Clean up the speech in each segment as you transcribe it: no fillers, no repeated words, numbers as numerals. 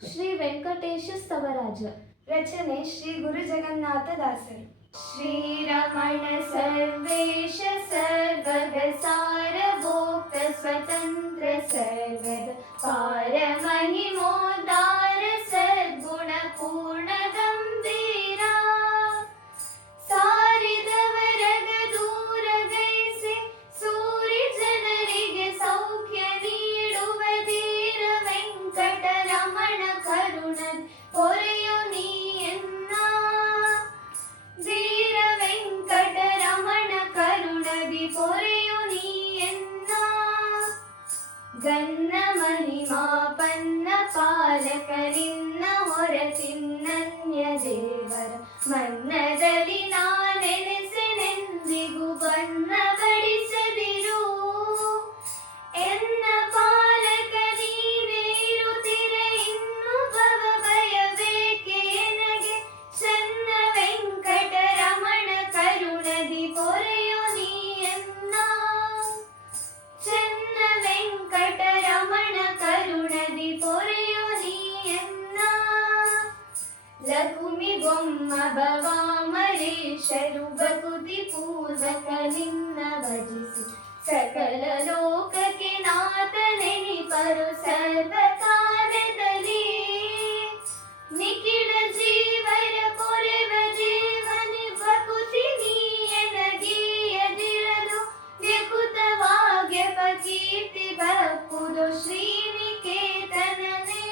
ಶ್ರೀ ವೆಂಕಟೇಶ ಸ್ತವರಾಜ. ರಚನೆ ಶ್ರೀ ಗುರು ಜಗನ್ನಾಥ ದಾಸರು. ಶ್ರೀರಮಣ ಸರ್ವೇಶ ಸರ್ವಗ ಸಾರಭೋಕ್ತ ಸ್ವತಂತ್ರ ಸರ್ವದ ಪಾರ ಮಹಿಮೋದಾರ ಸದ್ಗುಣ ಪೂರ್ಣ ಗಂಭೀರ ಸಾರಿದವರಗ ದೂರ ಗೈಸಿ ಸೂರಿ ಜನರಿಗೆ ಸೌಖ್ಯ ನೀಡುವ ಧೀರ ವೆಂಕಟರಮಣ ಕರುಣ ಪೊರೆಯು ನೀಯನ್ನ ಧೀರ ವೆಂಕಟರಮಣ ಕರುಣದಿ ಪೊರೆಯು ನೀಯನ್ನ ಗನ್ನ ಮಹಿಮಾಪನ್ನ ಪಾಲಕರಿನ್ನ ಹೊರತಿನ್ನನ್ಯ ದೇವರ ಮನ್ನದಲ್ಲಿ ನಾನೆನೆಸೆನೆಂದಿಗೂ ಬನ್ನ ಬಡಿಸದಿರು ಎನ್ನ ಪಾಲಕ ನೀನೇ ಇರುತ್ತಿರ ಇನ್ನು ಭವ ಭಯಬೇಕೆ ಎನಗೆ ಚನ್ನ ವೆಂಕಟರಮಣ ಕರುಣದಿ ಪೊರೆಯು ನೀಯನ್ನ ಚನ್ನ ವೆಂಕಟರಮಣ ಕರುಣದಿ ಪೊರೆಯು ನೀಯನ್ನ ಲಕುಮಿ ಬೊಮ್ಮ ಭವಾಮರೇಶರು ಭಕುತಿ ಪೂರ್ವಕ ನಿನ್ನ ಭಜಿಸಿ ಸಕಲ ಲೋಕಕ್ಕೆ ನಾಥನೆನಿಪರು ಸರ್ವಕಾಲದಲ್ಲಿ ನಿಖಿಳ ಜೀವರ ಪೊರೆವ ಜೀವನಿ ಭಕುತಿ ನೀಯನಗೀಯದಿರಲು ವ್ಯಕುತವಾಗ್ಯಪ ಕೀರ್ತಿ ಬಪ್ಪುದು ಶ್ರೀನಿಕೇತನನೇ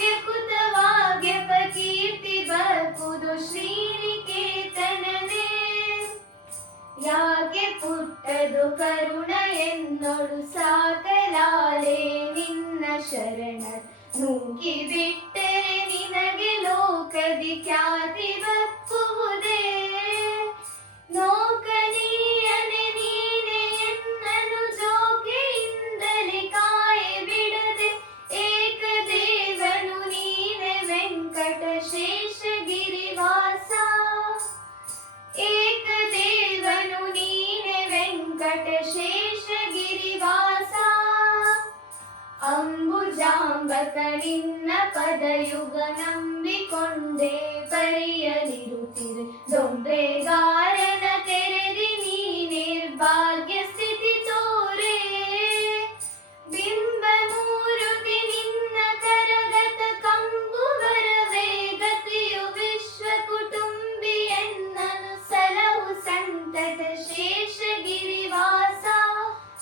ವ್ಯಕುತವಾಗ್ಯಪ ಕೀರ್ತಿ ಬಪ್ಪುದು ಶ್ರೀನಿಕೇತನನೇ ಯಾಕೆ ಪುಟ್ಟದು ಕರುಣ ಎನ್ನೊಳು ಸಾಕಲಾರೆ ನಿನ್ನ ಶರಣ ನುಗ್ಗಿ ಬಿಟ್ಟರೆ ನಿನಗೆ ಲೋಕದಿ ಖ್ಯಾತಿ ಬಪ್ಪುವುದೇ ಲೋಕನೀಯನೆ ನೀನೆ ಎನ್ನನು ಜೋಕೆಯಿಂದಲೇ ಕಾಯೆ ಬಿಡದೆ ಏಕದೇವನು ನೀನೆ ವೆಂಕಟ ಶೇಷಗಿರಿವಾಸ ಏಕದೇವನು ನೀನೆ ವೆಂಕಟ ಶೇಷಗಿರಿವಾಸ ಅಂಬುಜಾಂಬಕ ನಿನ್ನ ಪದಯುಗ ನಂಬಿಕೊಂಡೆ ಪರಿಯಲಿರುತ್ತಿರೆ ದೊಂಬೆಗಾರನ ತೆರೆದಿ ನೀ ನಿರ್ಭಾಗ್ಯ ಸ್ಥಿತಿ ತೋರೆ ಬಿಂಬ ಮೂರುತಿ ನಿನ್ನ ಕರಗತ ಕಂಬುವರ ವೇಗತಿಯು ವಿಶ್ವ ಕುಟುಂಬಿ ಎನ್ನನು ಸಲಹು ಸಂತತ ಶೇಷಗಿರಿವಾಸ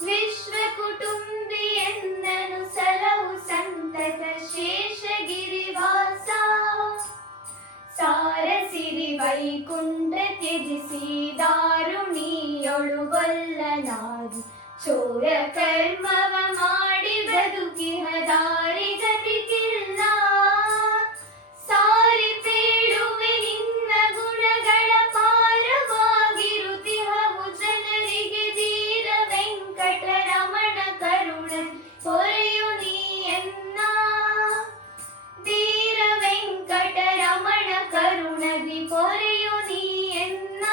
ವಿಶ್ವ ಕುಟುಂಬಿ ಎನ್ನನು ಸಲಹು ಸಂತತ ಶೇಷಗಿರಿವಾಸ ಸಾರಸಿರಿ ವೈಕುಂಠ ತ್ಯಜಿಸಿ ದಾರುಣಿಯೊಳು ಗೊಲ್ಲನಾಗಿ ಚೋರ ಕರ್ಮವ ಮಾಡಿ ಬದುಕಿಹ ದಾರಿ ಗತಿಗಿಲ್ಲ ಸಾರಿ ಬೇಡುವೆ ನಿನ್ನ ಗುಣಗಳ ಪಾರವಾಗಿರುತ್ತಿಹವು ಜನರಿಗೆ ಧೀರ ವೆಂಕಟರಮಣ ಕರುಣ ಪೊರೆಯು ನೀಯನ್ನ ಧೀರ ವೆಂಕಟರಮಣ ಕರುಣದಿ ಪೊರೆಯು ನೀಯನ್ನ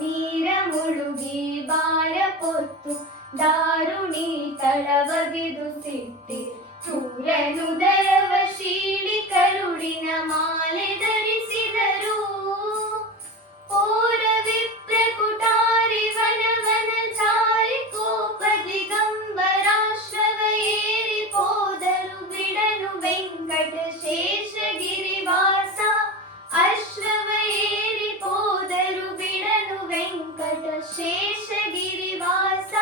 ನೀರ ಮುಳುಗಿ ಬಾರ ಪೊತ್ತು ದಾರುಣಿ ತಳವಗಿದು ಸಿಟ್ಟಿ ಚೂರನುದರವ ಶೀಳಿ ಕರುಡಿನ ಮಾಲೆ ಧರಿಸಿದರು ಓರ ವಿಪ್ರ ಕುಟಾರಿ ವನವನ ಜಾರಿ ಕೋಪ ದಿಗಂಬರಾಶ್ವವ ಏರಿ ಹೋದರು ಬಿಡನು ವೆಂಕಟ ಶೇಷಗಿರಿವಾಸ ಅಶ್ವವ ಏರಿ ಹೋದರು ಬಿಡನು ವೆಂಕಟ ಶೇಷಗಿರಿವಾಸ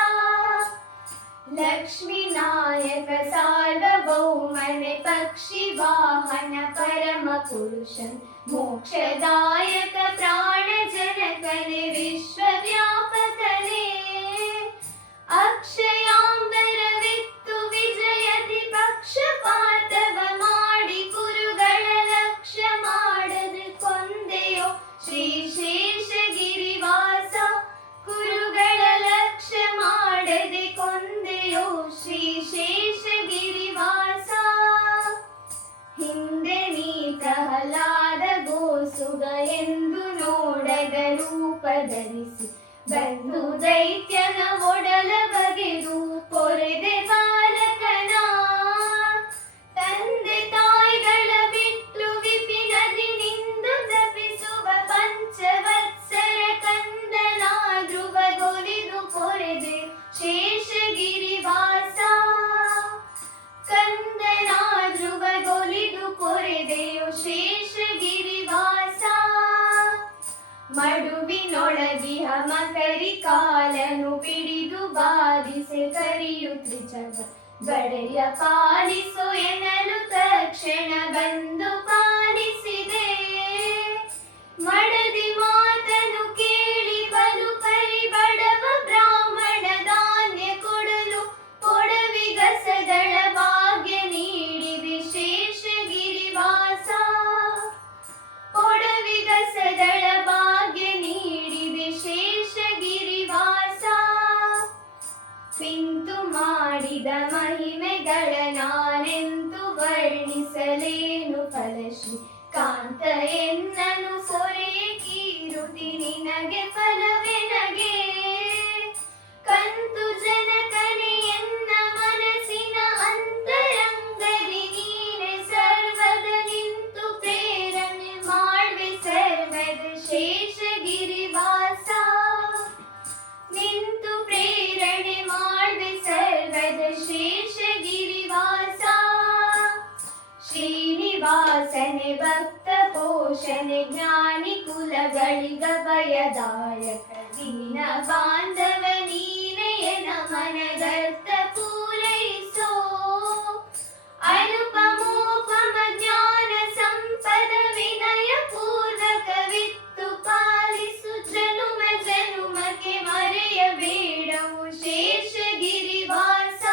ಲಕ್ಷ್ಮೀ ನಾಯಕ ಸಾರ್ವಭೌಮನೆ ಪಕ್ಷಿ ವಾಹನ ಪರಮ ಪುರುಷನ್ ಮೋಕ್ಷದಾಯಕ ಪ್ರಾಣ ಜನಕನೆ ವಿಶ್ವವ್ಯಾಪಕನೇ ಅಕ್ಷಯಾಂಬರವಿತ್ತು ವಿಜಯದಿ ಪಕ್ಷಪಾತವ ಮಾಡಿ ಕುರುಗಳ ಲಕ್ಷ್ಯ ಮಾಡದೆ ಕೊಂದೆಯೋ ಶ್ರೀ ಶೇಷಗಿರಿವಾಸ ಕುರುಗಳ ಲಕ್ಷ್ಯ ಮಾಡದೆ ಕೊಂದೆಯೋ ಶ್ರೀ ಶೇಷಗಿರಿವಾಸ ಹಿಂದೆ ನೀ ಪ್ರಹ್ಲಾದ ಗೋಸುಗ ಎಂದು ನೋಡದ ರೂಪ ಧರಿಸಿ ಮೊಳಗಿಹ ಮಕರಿ ಕಾಲನು ಬಿಡಿದು ಬಾಧಿಸೆ ಕರಿಯು ತ್ರಿಜಗ ಬಡೆಯ ಪಾಲಿಸು ಎನ್ನಲು ತಕ್ಷಣ ಬಂದು ಪಾಲಿಸಿದೆ. ಮಡದಿ ಮಾತನು ಕೇಳಿ ಬಲು ಪರಿ ಬಡವ ಬ್ರಾಹ್ಮಣ ಧಾನ್ಯ ಕೊಡಲು ಕೊಡವಿಗಸದಳ ಭಾಗ್ಯ ನೀಡಿ ವಿಶೇಷ ಗಿರಿವಾಸ. ಕೊಡವಿಗಸದಳ ಭಾಗ್ಯ ನೀಡಿ ವಿಶೇಷ ಗಿರಿವಾಸ. ಪಿಂತು ಮಾಡಿದ ಮಹಿಮೆಗಳ ನಾನೆಂತು ವರ್ಣಿಸಲೇನು ಫಲಶ್ರೀ ಕಾಂತ ಎನ್ನನು ಸೊರೆ ಕೀರುತಿ ನಿನಗೆ ಫಲವೆನಗೆ. ಕಂತು ಜನಕನೆ ಎನ್ನ ಮನಸ್ಸಿನ ಅಂತರಂಗದಿ ನೀನೆ ಸರ್ವದ ನಿಂತು ಪ್ರೇರಣೆ ಮಾಡ್ವೆ ಸರ್ವದ ಶೇಷ ಗಿರಿವಾಸ. ನಿಂತು ಪ್ರೇರಣೆ ಮಾಡ್ವೆ ಸರ್ವದ ಶೇಷ ಗಿರಿವಾಸ. ಶ್ರೀನಿವಾಸನೆ ಭಕ್ತ ಪೋಷಣೆ ಜ್ಞಾನಿ ಕುಲಗಳಿಗ ಭಯದಾಯಕ ದೀನ ಬಾಂಧವ ನೀನೆಯನ ಮನದರ್ಥ ಪೂರೈಸೋ. ಅನುಪಮೋಪಮ ಜ್ಞಾನ ಸಂಪದ ವಿನಯ ಪೂರ್ವಕವಿತ್ತು ಪಾಲಿಸು ಜನುಮ ಜನುಮಕ್ಕೆ ಮರೆಯಬೇಡವು ಶೇಷ ಗಿರಿವಾಸ.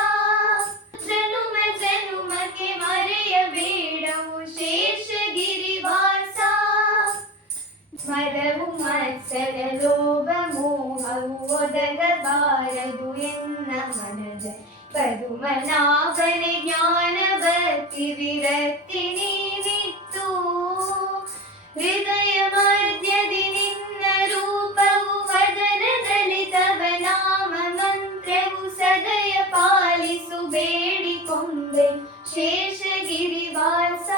ಜನುಮ ಜನುಮಕ್ಕೆ ಮರೆಯಬೇಡವು ಶೇಷ ಗಿರಿವಾಸ. ಮರವು ಮತ್ಸರ ಲೋಭ ಮೋಹವು ಒದಗಬಾರದು ಎನ್ನ ಮನದ ಪದುಮನಾಭನೆ ಜ್ಞಾನ ಭಕ್ತಿ ವಿರಕ್ತಿ ನೀನಿತ್ತು. ಹೃದಯ ಮಧ್ಯದಿ ನಿನ್ನ ರೂಪವು ವದನದಲ್ಲಿ ತವ ನಾಮ ಮಂತ್ರವು ಸದಯ ಪಾಲಿಸು ಬೇಡಿಕೊಂಡೆ ಶೇಷ ಗಿರಿವಾಸ.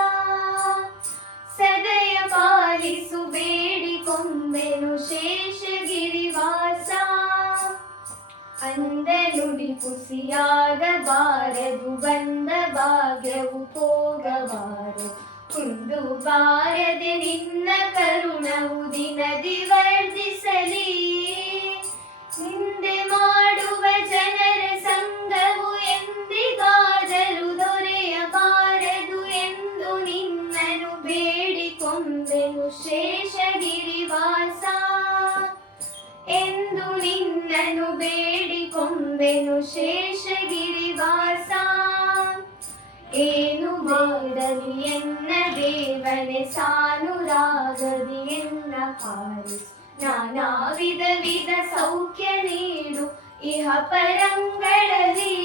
ಸದಯ ಪಾಲಿಸು ಬೇಡಿಕೊಂಬೆನು ಶೇಷ ಗಿರಿವಾಸ. ಅಂದ ನುಡಿ ಪುಸಿಯಾಗಬಾರದು ಬಂದ ಭಾಗ್ಯವು ಹೋಗಬಾರದು ಕುಂದು ಬಾರದೆ ನಿನ್ನ ಕರುಣವು ದಿನದಿ ವರ್ಧಿಸಲಿ. ನಿಂದೆ ಮಾಡುವ ಜನರ ಸಂಗವು ಎಂದಿಗಾದರೂ ದೊರೆಯಬಾರದು ಎಂದು ನಿನ್ನನು ಬೇಡಿಕೊಂಬೆನು ಶೇಷ ಗಿರಿವಾಸ. ಎಂದು ನಿನ್ನನು ಬೇಡಿಕೊಂಬೆನು ಶೇಷ ಗಿರಿವಾಸ. ಏನು ಮಾಡಲಿ ಎನ್ನ ದೇವನೆ ಸಾನುರಾಗದಿ ಎನ್ನ ಹಾರಿಸು. ನಾನಾ ವಿಧ ವಿಧ ಸೌಖ್ಯ ನೀಡು ಇಹ ಪರಂಗಳಲ್ಲಿ.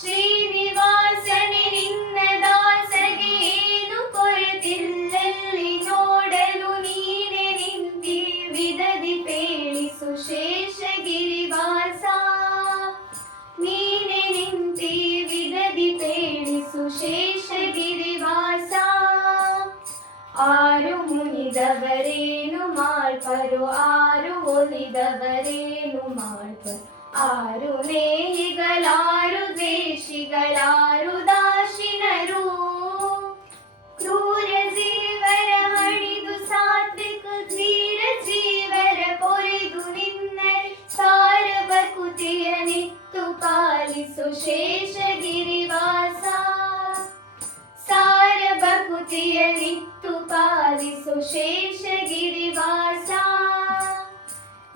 ಶ್ರೀನಿವಾಸನೆ ನಿನ್ನ ದಾಸಗೆ ಏನು ಕೊರತಿಲ್ಲಲ್ಲಿ ನೋಡಲು ನೀನೆ ನಿಂತಿ ವಿಧದಿ ಪೇಳಿಸು ಶೇಷ ಗಿರಿವಾಸ. ನೀನೆ ನಿಂತಿ ವಿಧದಿ ಪೇಳಿಸು ಶೇಷ ಗಿರಿವಾಸ. ಆರು ಮುನಿದವರೇನು ಮಾಡ್ಪರು ಆರು ಒಲಿದವರೇನು ಮಾಡ್ಪರು. ಆರು ನೇಹಿಗಳಾರು ದ್ವೇಷಿಗಳಾರು ದಾಶಿನರು. ಕ್ರೂರ ಜೀವರ ಹಣಿದು ಸಾತ್ವಿಕ ಧೀರ ಜೀವರ ಪೊರೆದು ನಿನ್ನರಿ ಸಾರ ಬಕುತಿಯ ನಿತ್ತು ಪಾಲಿಸು ಶೇಷ ಗಿರಿವಾಸ. ಸಾರ ಬಕುತಿಯ ನಿತ್ತು ಪಾಲಿಸು ಶೇಷ ಗಿರಿವಾಸ.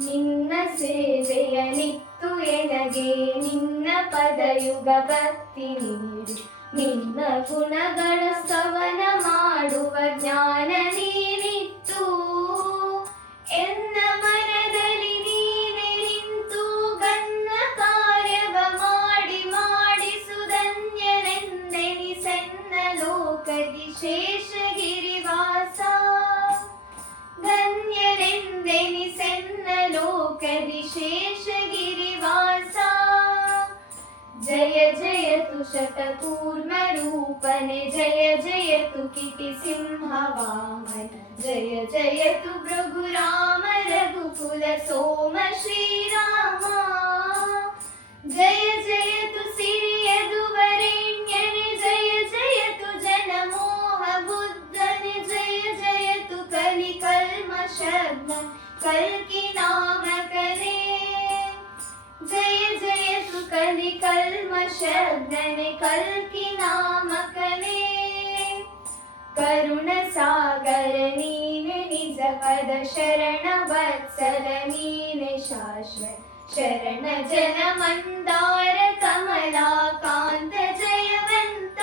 ನಿನ್ನ ಸೇವೆಯ ನಿತ್ತು ಎನಗೆ ನಿನ್ನ ಪದಯುಗ ಭಕ್ತಿ ನೀಡಿ. ನಿನ್ನ ಗುಣಗಳ ಸ್ತವನ ಮಾಡುವ ಜ್ಞಾನ ನೀನಿತ್ತು. ಎನ್ನ ಮನದಲ್ಲಿ ನೀನೆ ನಿಂತು ಗನ್ನ ಕಾರ್ಯವ ಮಾಡಿ ಮಾಡಿಸುಧನ್ಯನೆಂದೆನಿಸೆನ್ನ ಲೋಕದಿ ಶೇಷ ಗಿರಿವಾಸ. ಧನ್ಯರೆಂದೆನಿಸೆನ್ನ ಲೋಕದಿ ಶೇಷ ಗಿರಿವಾಸ. ಜಯ ಜಯತು ಶತಕೂರ್ಮ ರೂಪನೆ ಜಯ ಜಯತು ಕಿಟಿ ಸಿಂಹ ವಾಮನ. ಜಯ ಜಯತು ಪ್ರಭು ರಾಮ ರಘುಕುಲ ಸೋಮ ಶ್ರೀರಾಮ. ಜಯ ಜಯತು ಸಿರಿಯದು ವರೆಣ್ಯನೆ ಜಯ ಜಯತು ಜನಮೋಹ ಬುದ್ಧನೆ. ಜಯ ಜಯತು ಕಲಿ ಕಲ್ಮಷಗ್ನ ಕಲ್ ದೇವಕಿ ನಾಮಕನೇ ಕರುಣ ಸಾಗರ ನೀನೆ ನಿಜ ಪದ ಶರಣ ವತ್ಸಲ ನೀನೆ ಶಾಶ್ವತ ಶರಣ ಜನ ಮಂದಾರ ಕಮಲಾಕಾಂತ ಜಯವಂತ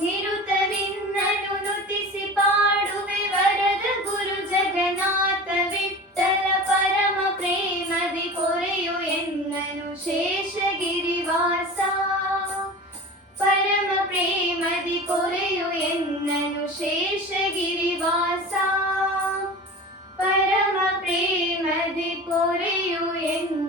ನಿರುತ ನಿನ್ನನು ನುತಿಸಿ ಪಾಡುವೆ ವರದ ಗುರು ಜಗನ್ನಾಥ ವಿಠ್ಠಲ ಪರಮ ಪ್ರೇಮದಿ ಪೊರೆಯು ಎನ್ನನು ಶೇಷಗಿರಿವಾಸ ಪರಮ ಪ್ರೇಮದಿ ಪೊರೆಯು ಎನ್ನನು ಶೇಷಗಿರಿವಾಸ ಪರಮ ಪ್ರೇಮದಿ ಪೊರೆಯು ಎನ್ನ